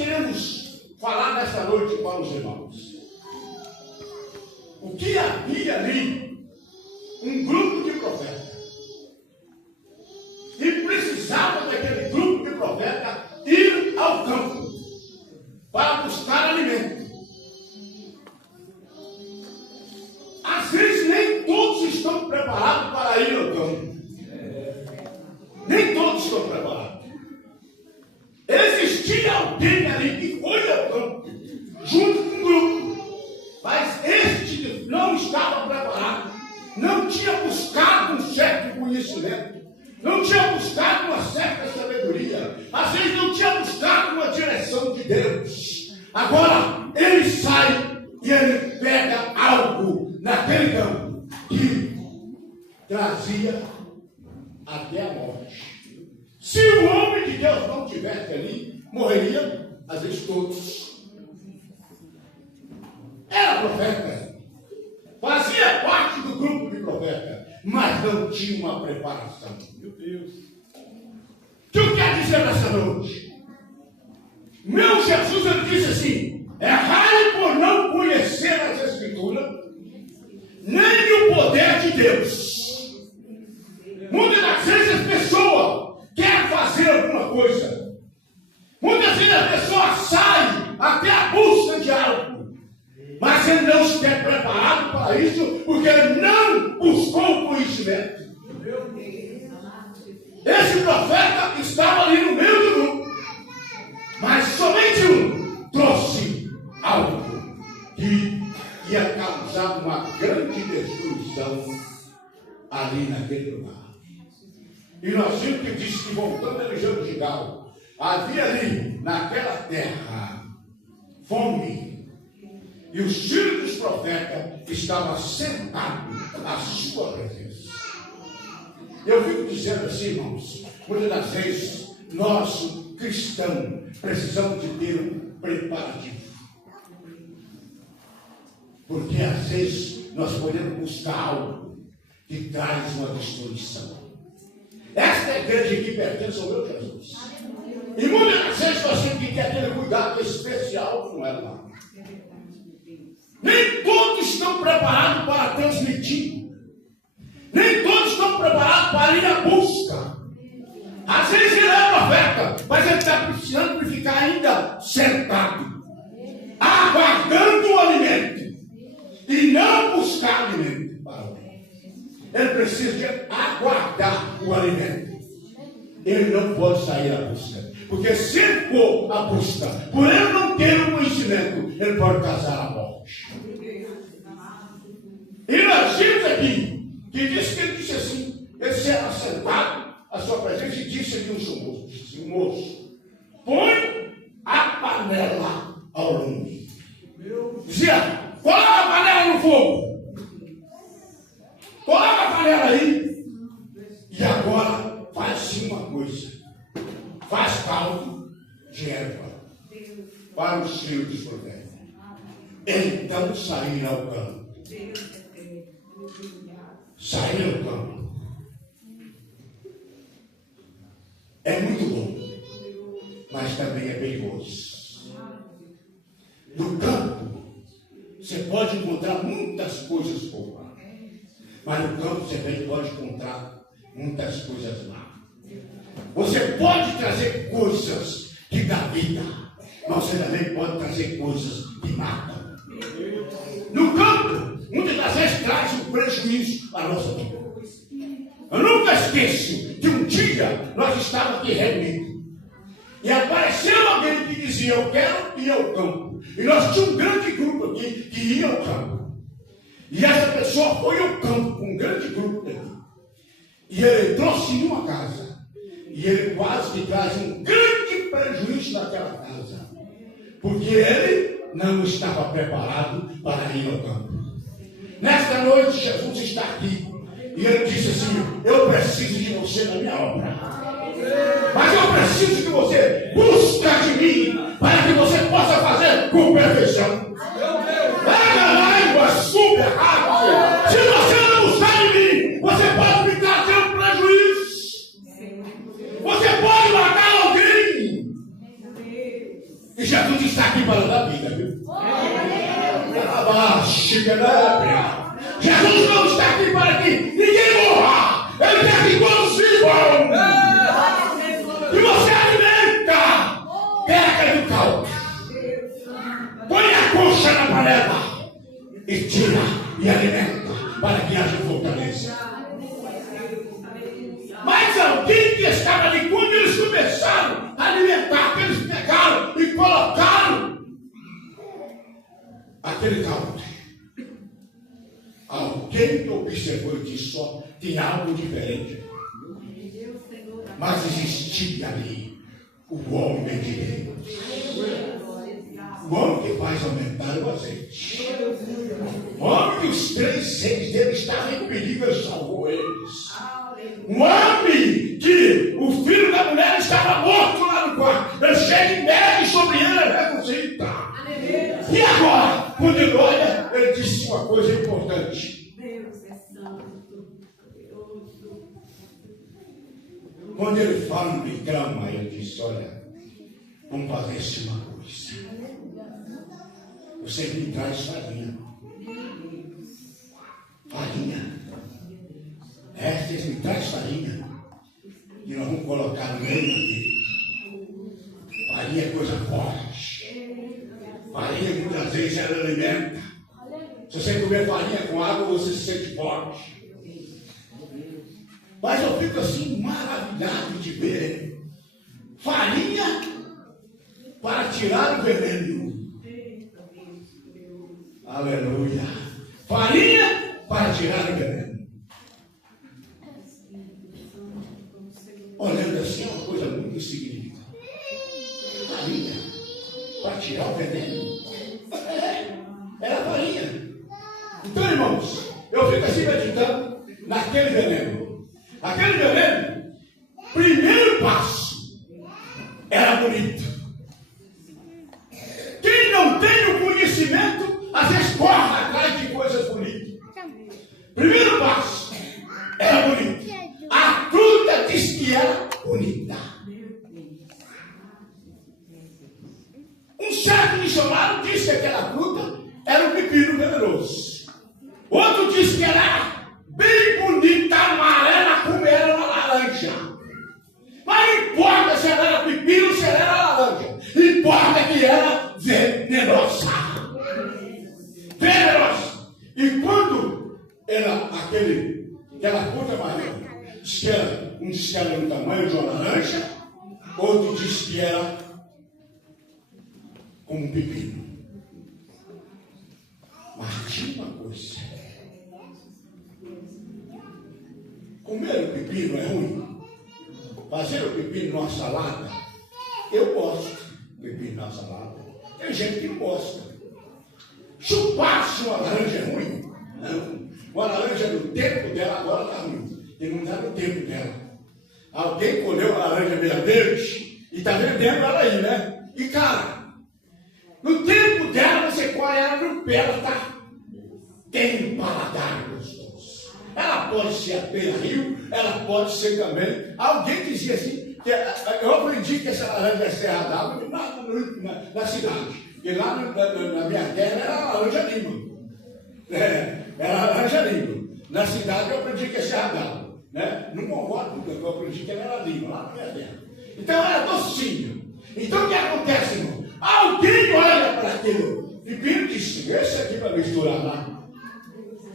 queremos falar nesta noite para os irmãos. O que havia ali? Um grupo de profetas. E precisava daquele grupo de profetas ir ao campo para buscar alimento. Às vezes nem todos estão preparados para ir ao campo. Nem todos estão preparados. Existia alguém ali que foi ao campo, junto com um grupo, mas este não estava preparado, não tinha buscado um certo conhecimento, não tinha buscado uma certa sabedoria, às vezes não tinha buscado uma direção de Deus. Agora ele sai e ele pega algo naquele campo que trazia até a morte. Se o homem de Deus não estivesse ali, morreria, às vezes todos. Era profeta, fazia parte do grupo de profetas, mas não tinha uma preparação. Meu Deus. O que eu quero dizer nessa noite? Meu Jesus, ele disse assim: errai por não conhecer as Escrituras, nem o poder de Deus. Muitas das vezes as pessoas querem fazer alguma coisa. Muitas vezes a pessoa sai até a busca de algo, mas ele não estiver preparado para isso, porque ele não buscou o conhecimento. Esse profeta estava ali no meio do grupo, mas somente um trouxe algo que ia causar uma grande destruição ali naquele lugar. E nós vimos que disse que, voltando à região de Gigal, havia ali naquela terra fome, e os filhos dos profetas estavam sentados à sua presença. Eu fico dizendo assim, irmãos, muitas das vezes nós cristãos precisamos de ter um preparativo, porque às vezes nós podemos buscar algo que traz uma destruição. Esta igreja aqui pertence ao meu Jesus. E muitas das vezes nós temos que ter aquele cuidado especial com ela. Nem todos estão preparados para transmitir. Nem todos estão preparados para ir à busca. Às vezes ele é profeta, mas ele está precisando de ficar ainda sentado, aguardando o alimento, e não buscar alimento para o homem. Ele precisa de aguardar o alimento. Ele não pode sair à busca, porque se ele for à busca, por ele não ter o conhecimento, ele pode causar a morte. E nós vimos aqui que diz que ele disse assim: ele se era sentado à sua presença e disse aqui um moço, põe a panela ao lume. Dizia: coloca a panela no fogo, coloca a panela aí, e agora faz sim uma coisa, faz caldo de erva para os filhos dos profetas. Então saíram ao campo. Sair ao campo é muito bom, mas também é perigoso. No campo você pode encontrar muitas coisas boas, mas no campo você também pode encontrar muitas coisas más. Você pode trazer coisas que dão vida, mas você também pode trazer coisas que matam. No campo, muitas das vezes traz um prejuízo à nossa vida. Eu nunca esqueço que um dia nós estávamos aqui reunidos e apareceu alguém que dizia: eu quero ir ao campo. E nós tínhamos um grande grupo aqui que ia ao campo. E essa pessoa foi ao campo com um grande grupo daqui. E ele trouxe em uma casa. E ele quase que traz um grande prejuízo naquela casa, porque ele não estava preparado para ir ao campo. Nesta noite, Jesus está aqui. E ele disse assim: eu preciso de você na minha obra, mas eu preciso que você busque de mim, para que você possa fazer com perfeição. Pega lá e assume errado. Se você não buscar de mim, você pode me trazer um prejuízo. Você pode matar alguém. E Jesus está aqui para dar vida, viu? Jesus não está aqui para que ninguém morra. Ele quer que todos vivam. E você alimenta. Pega do caldo. Põe a coxa na panela. E tira e alimenta. Para que haja fortaleza. Mas alguém que estava ali, quando eles começaram a alimentar, que eles pegaram e colocaram aquele caldo. Alguém observou e disse: só tem algo diferente. Mas existia ali o homem de Deus. O homem que faz aumentar o azeite. O homem que os 3 seres dele estavam em perigo, ele salvou eles. Um homem que o filho da mulher estava morto lá no quarto. Ele chega e mede sobre ele, ele ressuscita. E agora, quando ele olha, ele disse uma coisa importante. Deus é santo, poderoso. Quando ele fala no grama, ele disse: olha, vamos fazer assim uma coisa. Você me traz farinha. Farinha. Vocês me traz farinha. E nós vamos colocar no meio aqui. Farinha é coisa forte. Farinha muitas vezes ela alimenta. Se você comer farinha com água, você se sente forte. Mas eu fico assim maravilhado de ver farinha para tirar o veneno. Aleluia. Farinha para tirar o veneno. Olhando assim, é uma coisa muito insignificante. Farinha para tirar o veneno. Era farinha. Então, irmãos, eu fico assim meditando naquele veneno. Aquele veneno, primeiro passo, era bonito. Quem não tem o conhecimento, às vezes corre atrás de coisas bonitas. Primeiro passo, era bonito. A fruta diz que era bonita. Um certo missionário disse que aquela fruta era um pepino venenoso. Outro disse que era bem bonita, amarela, como era uma laranja. Mas não importa se ela era pepino ou se ela era laranja. Importa que era venenosa. Venenosa. E quando aquela fruta amarela, um disse que era no tamanho de uma laranja, outro disse que era como um pepino. Mas tinha uma coisa. Comer o pepino é ruim. Fazer o pepino numa salada, eu gosto de pepino na salada. Tem gente que não gosta. Chupar-se uma laranja é ruim? Não. Uma laranja no tempo dela agora está ruim. E não está no tempo dela. Alguém colheu uma laranja meia verde e está vendendo ela aí, né? E cara, no tempo dela você colhe ela no pé, ela está. Tem um paladar gostoso. Ela pode ser a pera-rio, ela pode ser também. Alguém dizia assim, que eu aprendi que essa laranja é Serra d'Água na cidade. E lá na minha terra era laranja lima. Era laranja lima. Na cidade eu aprendi que é Serra d'Água. Né? Não concordo, porque eu aprendi que ela era lima, lá na minha terra. Então era docinho. Então o que acontece, irmão? Alguém olha para aquilo e diz: esse aqui para misturar lá.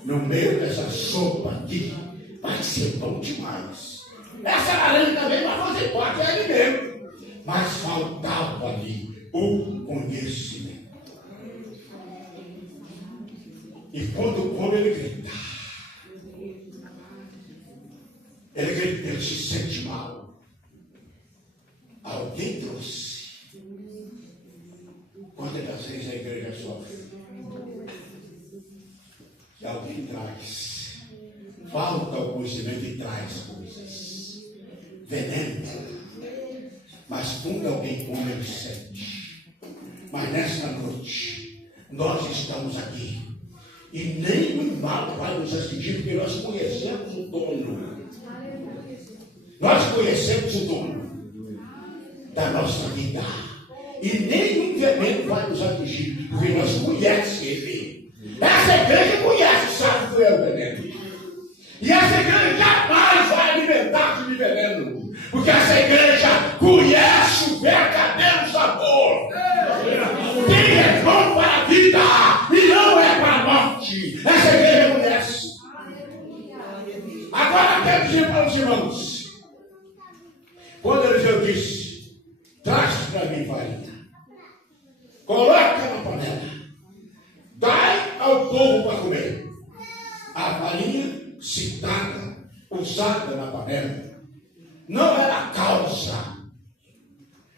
No meio dessa sopa aqui, vai ser bom demais. Essa laranja também vai fazer parte, é alimento. Mas faltava ali o conhecimento. E quando come, ele grita. Ele se sente mal. Alguém trouxe. Quantas das vezes a igreja sofre? Que alguém traz. Falta o conhecimento e traz coisas. Veneno. Mas quando alguém come, ele sente. Mas nesta noite, nós estamos aqui. E nem o mal vai nos atingir, porque nós conhecemos o dono. Nós conhecemos o dono da nossa vida. E nenhum veneno vai nos atingir, porque nós conhecemos ele. Essa igreja conhece, sabe o que é o veneno. E essa igreja jamais vai alimentar-se de veneno, porque essa igreja conhece o verdadeiro sabor. Quem é bom para a vida e não é para a morte. Essa igreja conhece. Agora quero dizer para os irmãos, quando Eliseu disse, traz para mim farinha, coloca na panela, dai ao povo para comer. A farinha citada, usada na panela, não era a causa,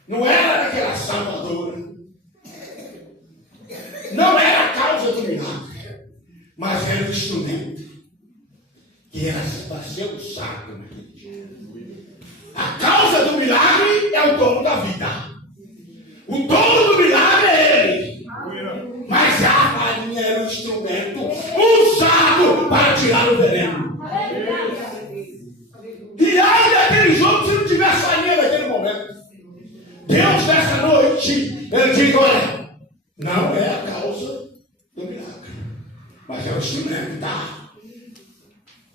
não era daquela salvadora, não era a causa do milagre, mas era o instrumento que era para ser usado naquele dia. A causa do milagre é o dono da vida. O dono do milagre é ele. Mas a farinha era o instrumento usado para tirar o veneno. E ai daqueles outros se não tivesse farinha naquele momento. Deus nessa noite, ele diz, olha, não é a causa do milagre, mas é o instrumento, tá?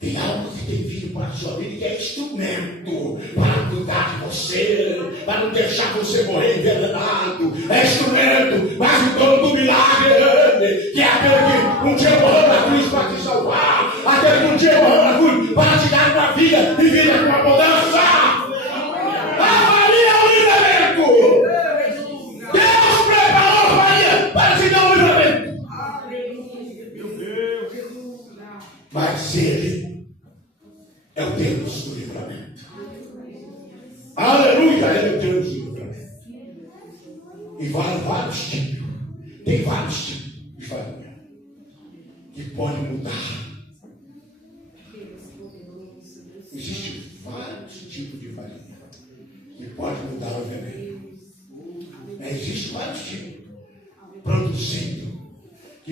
Tem algo que tem vindo para a sua vida que é instrumento para cuidar de você, para não deixar você morrer envenenado. É instrumento, mas o dono do milagre, que é aquele que um dia morreu na cruz para te salvar, aquele que um dia morreu na cruz para te dar uma vida e vida com abundância. A farinha é o livramento. Deus preparou a farinha para te dar o livramento. Mas ele é o Deus do livramento. Aleluia, ele é o Deus do livramento. E vários tipos. Tem vários tipos de farinha que pode mudar. Existem vários tipos de farinha que pode mudar o veneno. Existem vários tipos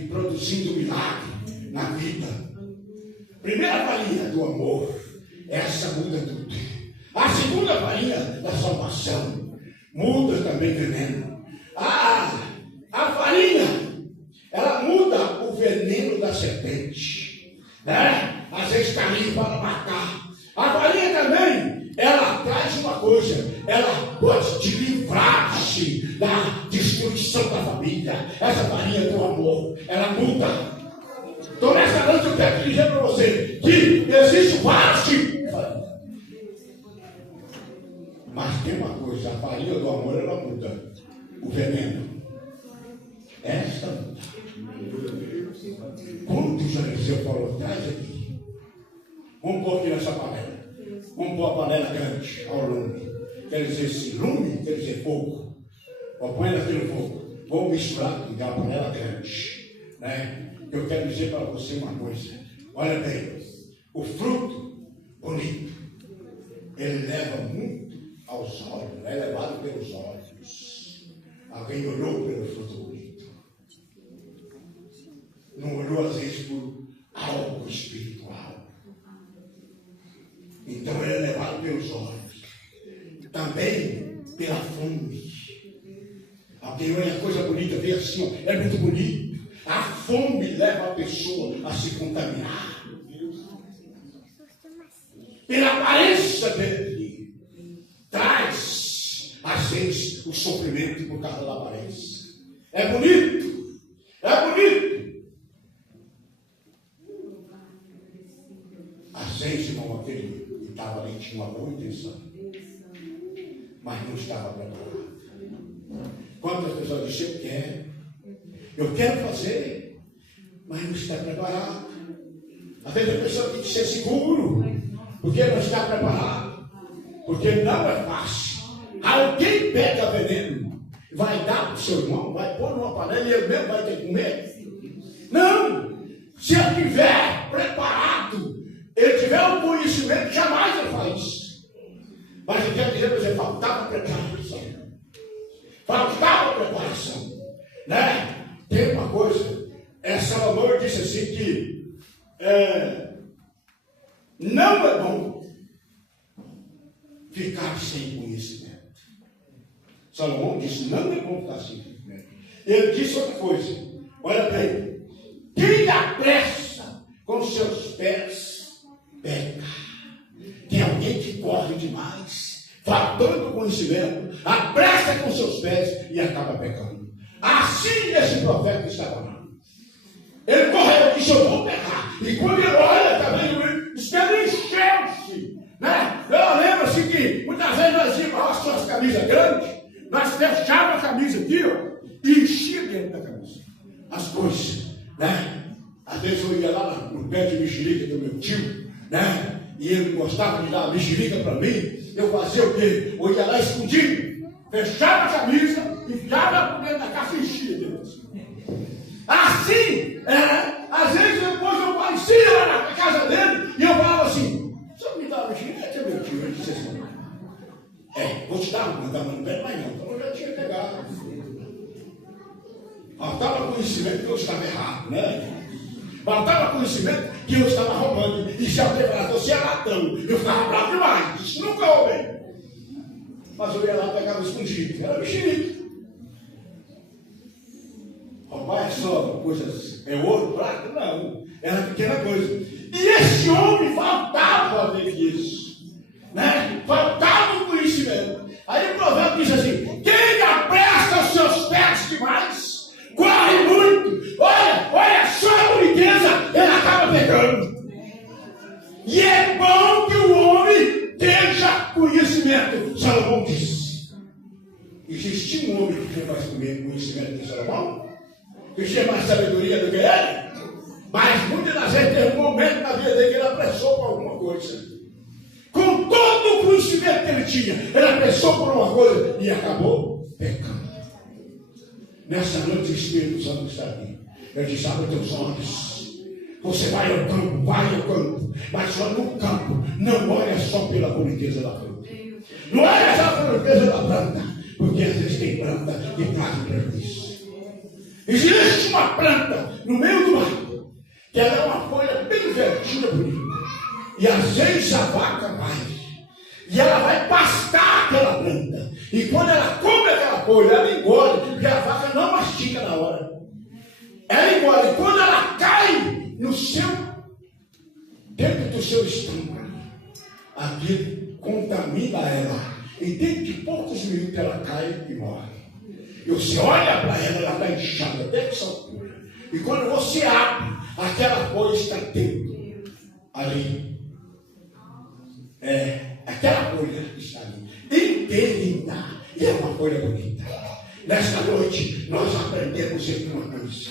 produzindo milagre na vida. Primeira farinha do amor, essa muda tudo. A segunda farinha da salvação muda também veneno. A farinha, ela muda o veneno da serpente, né? Às vezes está ali para matar. A farinha também, ela traz uma coisa, ela pode te livrar-se da destruição da família. Essa farinha do amor, ela muda. Então nessa noite eu quero dizer para você que existem vários tipos de farinha. Mas tem uma coisa, a farinha do amor ela muda o veneno. Esta muda. Quando já Eliseu falou, traz aqui. Vamos pôr aqui nessa panela. Vamos pôr a panela grande ao lume. Quer dizer, se lume, quer dizer fogo. Põe aqui no fogo. Vamos misturar tudo, é uma panela grande. Né? Eu quero dizer para você uma coisa. Olha bem, o fruto bonito, ele leva muito aos olhos, é levado pelos olhos. Alguém olhou pelo fruto bonito. Não olhou às vezes por algo espiritual. Então ele é levado pelos olhos. Também pela fome. Alguém olha a coisa bonita, vê assim, ó, é muito bonito. A fome leva a pessoa a se contaminar. Pela aparência dele, traz, às vezes, o sofrimento por causa da aparência. É bonito. É bonito. Às vezes, irmão, aquele que estava ali tinha uma boa intenção, mas não estava preparado. Quantas pessoas dizem, eu quero fazer, mas não está preparado. Às vezes a pessoa tem que ser seguro, porque não está preparado, porque não é fácil. Alguém pega veneno, vai dar para o seu irmão, vai pôr numa panela e ele mesmo vai ter que comer? Não! Se ele estiver preparado, ele tiver um conhecimento, jamais ele faz isso. Mas eu quero dizer para você, faltava preparação. Faltava preparação. Né? Tem uma coisa, Salomão disse assim que não é bom ficar sem conhecimento. Salomão disse, não é bom ficar assim. Ele disse outra coisa. Olha bem. Quem apressa com seus pés, peca. Tem alguém que corre demais, faltando conhecimento, apressa com seus pés e acaba pecando. Assim esse profeta estava lá. Ele correu e disse, eu vou pecar. E quando ele olha também, diz que ele encheu-se. Né? Eu lembro assim que muitas vezes nós íamos com as suas camisas grandes, nós fechávamos a camisa aqui, ó, e enchia dentro da camisa as coisas, né? Às vezes eu ia lá no pé de mexerica do meu tio, né? E ele gostava de dar uma mexerica para mim. Eu fazia o quê? Eu ia lá escondido, fechava a camisa, enfiava por dentro da caixa e enchia dentro. Assim, às vezes depois eu aparecia lá na casa dele e eu falava assim, você me dá uma mexerica? É meu tio. Ele disse assim, vou te dar uma, não não pede mais não. Então eu já tinha pegado. Faltava conhecimento que eu estava errado, né? Faltava conhecimento que eu estava roubando. E se alguém falasse, você é ladrão, eu ficava bravo demais. Isso nunca roubei. Mas eu ia lá e pegava escondido. Era mexerica. Roubar é só coisas, é ouro, prata? Não. Era pequena coisa. E esse homem faltava ver isso. Né? Faltava o conhecimento. Aí o provérbio diz assim, quem apressa os seus pés demais, corre muito, olha só a boniteza, ele acaba pegando. E é bom que o homem tenha conhecimento. Salomão disse, existia um homem que tinha mais conhecimento que Salomão, que tinha mais sabedoria do que ele, mas muitas das vezes teve um momento na vida dele que ele apressou por alguma coisa. Com todo o conhecimento que ele tinha, ele apressou por uma coisa e acabou pecando. Nessa noite o Espírito Santo está aqui. Eu disse, abre teus olhos. Você vai ao campo, mas só no campo. Não olha só pela boniteza da planta. Não olha só pela boniteza da planta, porque às vezes tem planta que traz prejuízo. Existe uma planta no meio do mato, que ela é uma folha bem verdinha, bonita. E às vezes a vaca vai, e ela vai pastar aquela planta. E quando ela come aquela folha, ela engole, porque a vaca não mastiga na hora. Ela engole, e quando ela cai no seu, dentro do seu estômago, aquilo contamina ela. E dentro de poucos minutos ela cai e morre. E você olha para ela, ela está inchada até essa altura. E quando você abre, aquela folha está dentro, ali. Aquela folha que está ali, inteirinha, e é uma folha bonita. Nesta noite, nós aprendemos aqui uma coisa,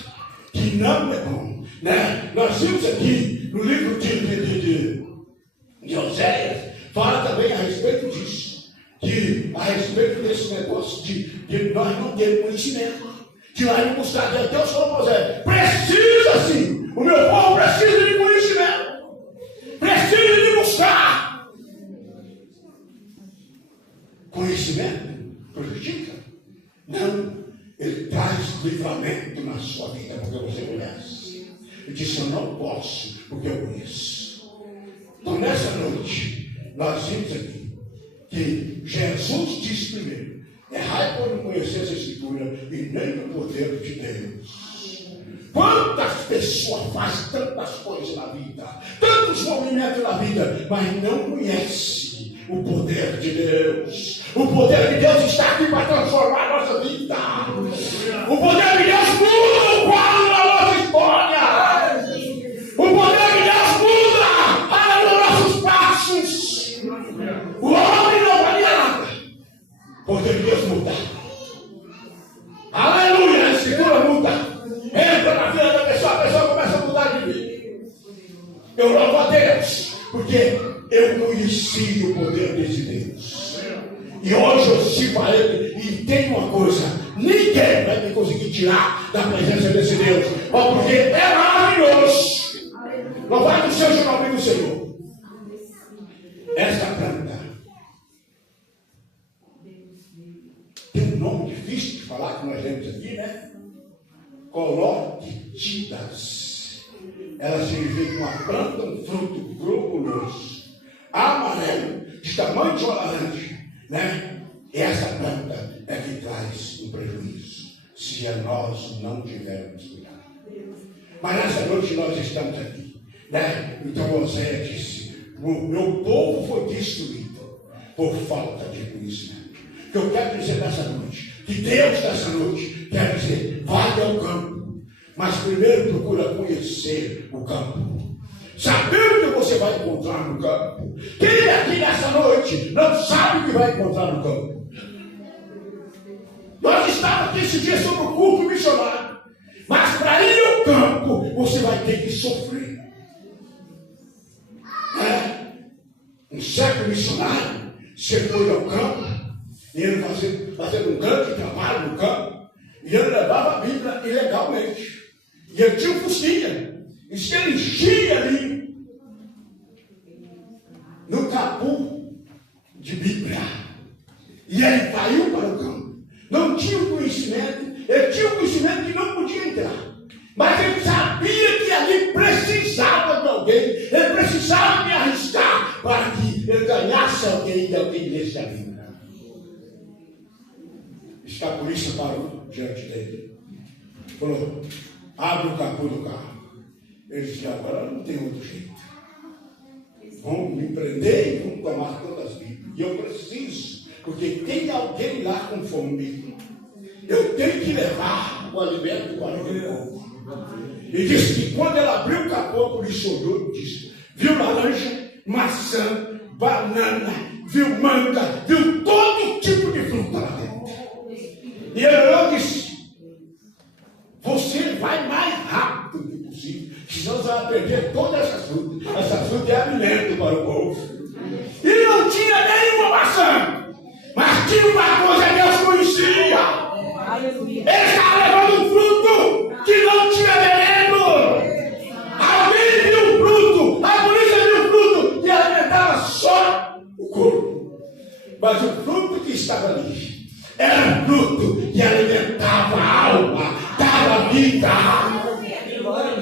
que não é bom, né? Nós vimos aqui, no livro de Oséias, fala também a respeito disso, que a respeito desse negócio de nós não termos conhecimento, de lá de buscar, até o Senhor Moisés, precisa sim, o meu povo precisa de conhecimento, precisa de buscar. Conhecimento prejudica? Não, ele traz livramento na sua vida, porque você conhece. Ele disse, eu não posso, porque eu conheço. Então nessa noite, nós vimos aqui, que Jesus disse primeiro, errai por não conhecer essa escritura, e nem o poder de Deus. Quantas pessoas fazem tantas coisas na vida, tantos movimentos na vida, mas não conhecem o poder de Deus. O poder de Deus está aqui para transformar a nossa vida. O poder de Deus muda o quadro da nossa história. O poder de Deus muda os nossos passos. O homem não valia nada. O poder de Deus muda. Aleluia, a escritura muda. Entra na vida da pessoa, a pessoa começa a mudar de vida. Eu louvo a Deus, porque eu conheci o poder desse Deus. E hoje eu sirvo a Ele e tem uma coisa: ninguém vai me conseguir tirar da presença desse Deus, porque é maravilhoso. Louvado seja o nome do Senhor. Essa planta tem um nome difícil de falar, que nós temos aqui, né? Coloctidas. Ela significa uma planta, um fruto globuloso, amarelo, de tamanho de uma laranja, né? Essa planta é que traz um prejuízo, se nós não tivermos cuidado. Mas nessa noite nós estamos aqui, né? Então Oséias disse: o meu povo foi destruído por falta de conhecimento. O que eu quero dizer nessa noite, que Deus nessa noite quer dizer: vai ao campo, mas primeiro procura conhecer o campo, saber o que você vai encontrar no campo. Quem aqui nessa noite não sabe o que vai encontrar no campo? Nós estávamos aqui esse dia sobre o culto missionário, mas para ir ao campo você vai ter que sofrer. Um certo missionário, você foi ao campo, e ele fazendo um grande trabalho no campo, e ele levava a Bíblia ilegalmente. E ele tinha um fusquinha, e se ele enchia ali no capô de Bíblia, e ele saiu para o campo. Não tinha o conhecimento, ele tinha o conhecimento que não podia entrar, mas ele sabia que ali precisava de alguém, ele precisava de arriscar para que ele ganhasse alguém e alguém lesse a Bíblia. A polícia parou diante dele, falou: abre o capô do carro. Ele disse: agora não tem outro jeito, vão me prender e vão tomar todas as Bíblias, e eu preciso, porque tem alguém lá com fome, eu tenho que levar o alimento para o povo. E disse que quando ela abriu o capô, a polícia olhou e disse: viu laranja, maçã, banana, viu manga, viu todo tipo de fruta lá dentro. E ele disse: você vai mais rápido que possível, senão você vai perder todas essas frutas. Essa fruta é alimento para o povo. E não tinha nenhuma maçã, mas tinha uma coisa que Deus conhecia. Ele estava levando um fruto que não tinha veneno. Alguém viu o fruto, a polícia viu o fruto que alimentava só o corpo, mas o fruto que estava ali era um fruto que alimentava a alma, dava vida.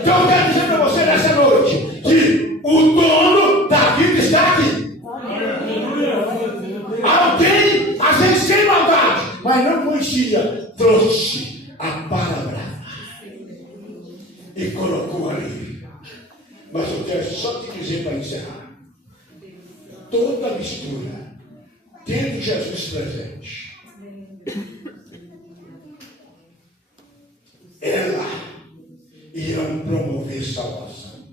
Então eu quero dizer para você nessa noite que o dono da vida está aqui. Alguém, às vezes sem maldade, mas não conhecia, trouxe a palavra e colocou ali. Mas eu quero só te dizer para encerrar: toda mistura, tendo Jesus presente, ela irão promover salvação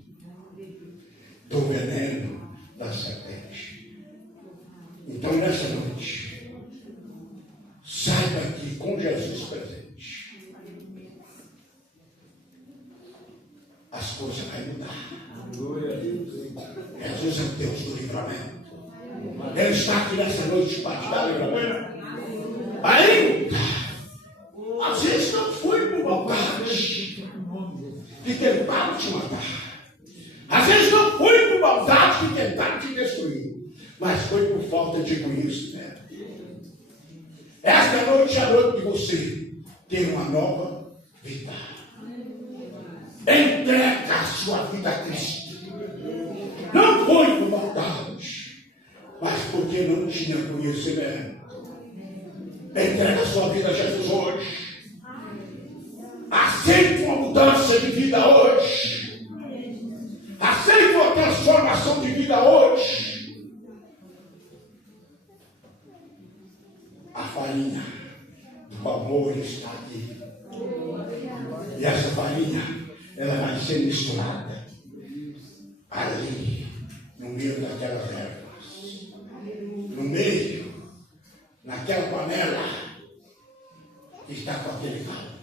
do veneno da serpente. Então nessa noite, saiba que com Jesus presente, as coisas vão mudar. Jesus é o Deus do livramento. Ele está aqui nessa noite para te dar livramento. Ainda, às vezes não foi por maldade que tentaram te matar. Às vezes não foi por maldade que tentaram te destruir, mas foi por falta de conhecimento. Esta noite é a noite de você ter uma nova vida. Entrega a sua vida a Cristo. Não foi por maldade, mas porque não tinha conhecimento. Entrega a sua vida a Jesus hoje. Aceite uma mudança de vida hoje. Aceite uma transformação de vida hoje. A farinha do amor está aqui. E essa farinha, ela vai ser misturada ali, no meio daquelas ervas. No meio, naquela panela, está com aquele caldo.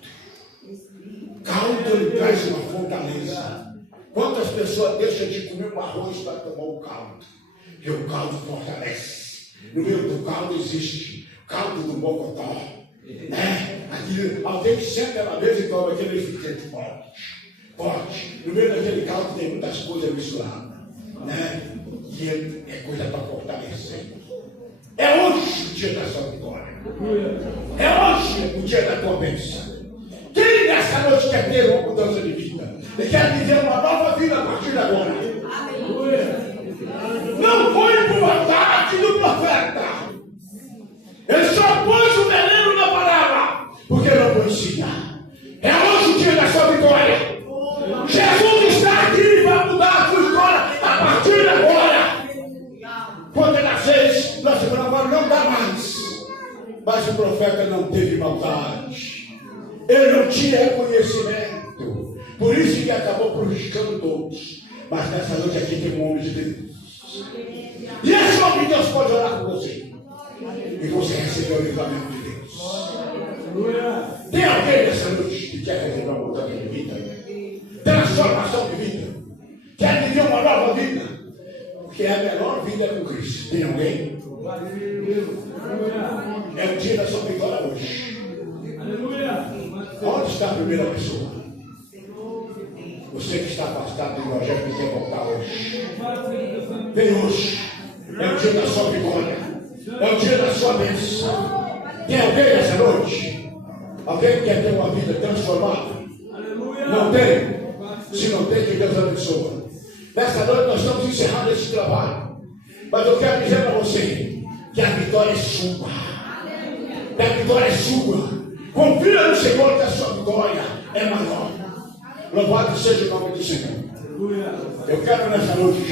Caldo, ele traz uma fortaleza. Quantas pessoas deixam de comer um arroz para tomar um caldo? Porque o caldo fortalece. No meio do caldo existe caldo do bocotó, né? Alguém que senta na mesa e toma aquele refrigerante forte. No meio daquele caldo tem muitas coisas misturadas, né? E é coisa para fortalecer. É hoje o dia da sua vitória. É hoje o dia da tua bênção. Quem nessa noite quer ter uma mudança de vida? Ele quer viver uma nova vida a partir de agora. Não foi por vontade do profeta. Ele só conhecida. É hoje o dia da sua vitória. Jesus está aqui para mudar a sua história a partir de agora. Quantas das vezes nós falamos, agora não dá mais. Mas o profeta não teve maldade. Ele não tinha reconhecimento. Por isso que ele acabou prejudicando todos. Mas nessa noite aqui tem um homem de Deus. E esse homem de Deus pode orar com você. E você recebeu o livramento de Deus. Tem alguém nessa noite que quer receber uma mudança de vida? Transformação de vida? Quer viver uma nova vida? Porque a melhor vida é com Cristo. Tem alguém? É o dia da sua vitória hoje. Onde está a primeira pessoa? Você que está afastado do evangelho que quer voltar hoje. Vem hoje. É o dia da sua vitória. É o dia da sua bênção. Tem alguém nessa noite? Alguém que quer ter uma vida transformada? Não tem? Se não tem, que Deus abençoe. Nessa noite nós estamos encerrando esse trabalho. Mas eu quero dizer para você que a vitória é sua. Que a vitória é sua. Confia no Senhor que a sua vitória é maior. Louvado seja o nome do Senhor. Eu quero nessa noite já